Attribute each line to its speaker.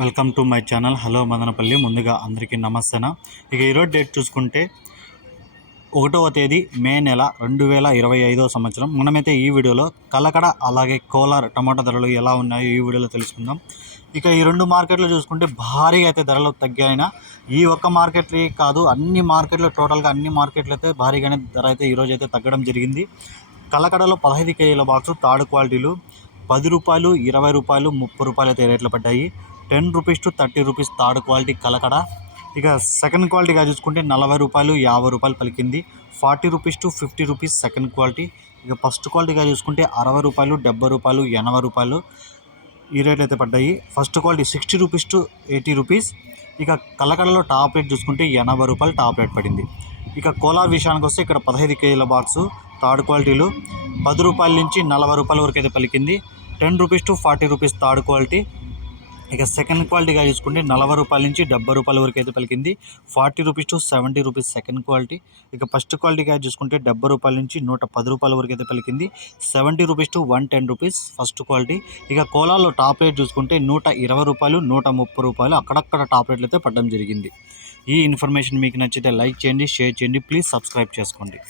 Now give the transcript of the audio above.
Speaker 1: Welcome to my channel. Hello Madanapalle. ముందుగా అందరికీ నమస్తేనా. ఇక ఈరోజు డేట్ చూసుకుంటే ఒకటవ తేదీ మే నెల రెండు వేల ఇరవై ఐదో సంవత్సరం. మనమైతే ఈ వీడియోలో కలకడ అలాగే కోలార్ టమాటా ధరలు ఎలా ఉన్నాయో ఈ వీడియోలో తెలుసుకుందాం. ఇక ఈ రెండు మార్కెట్లు చూసుకుంటే భారీగా అయితే ధరలు తగ్గాయినా ఈ ఒక్క మార్కెట్లే కాదు అన్ని మార్కెట్లు టోటల్గా అన్ని మార్కెట్లు అయితే భారీగానే ధర అయితే ఈరోజు అయితే తగ్గడం జరిగింది. కలకడలో పదహైదు కేజీల బాక్సు తాడు క్వాలిటీలు పది రూపాయలు ఇరవై రూపాయలు ముప్పై రూపాయలు అయితే రేట్లు పడ్డాయి. Ten rupees to thirty rupees third quality Kalakada. ఇక సెకండ్ క్వాలిటీగా చూసుకుంటే నలభై రూపాయలు యాభై రూపాయలు పలికింది. Forty rupees to fifty rupees second quality. ఇక ఫస్ట్ క్వాలిటీగా చూసుకుంటే అరవై రూపాయలు డెబ్బై రూపాయలు ఎనభై రూపాయలు ఈ రేట్లు అయితే పడ్డాయి. First quality sixty rupees to eighty rupees. ఇక కలకడలో టాప్ రేట్ చూసుకుంటే ఎనభై రూపాయలు టాప్ రేట్ పడింది. ఇక కోలార్ విషయానికి వస్తే ఇక్కడ పదహైదు కేజీల బాక్సు థర్డ్ క్వాలిటీలు. పది రూపాయల నుంచి నలభై రూపాయల వరకు అయితే పలికింది. Ten rupees to forty rupees third quality. ఇక సెకండ్ క్వాలిటీగా చూసుకుంటే నలభై రూపాయల నుంచి డెబ్బై రూపాయల వరకు అయితే పలికింది. Forty rupees to seventy rupees second quality ఇక ఫస్ట్ క్వాలిటీగా చూసుకుంటే డెబ్బై రూపాయల నుంచి నూట పది రూపాయల వరకు అయితే పలికింది. Seventy rupees to one ten rupees first quality ఇక కోలాలో టాప్ రేట్ చూసుకుంటే నూట ఇరవై రూపాయలు నూట ముప్పై రూపాయలు అక్కడక్కడ టాప్ రేట్లు అయితే పడడం జరిగింది. ఈ ఇన్ఫర్మేషన్ మీకు నచ్చితే లైక్ చేయండి షేర్ చేయండి ప్లీజ్ సబ్స్క్రైబ్ చేసుకోండి.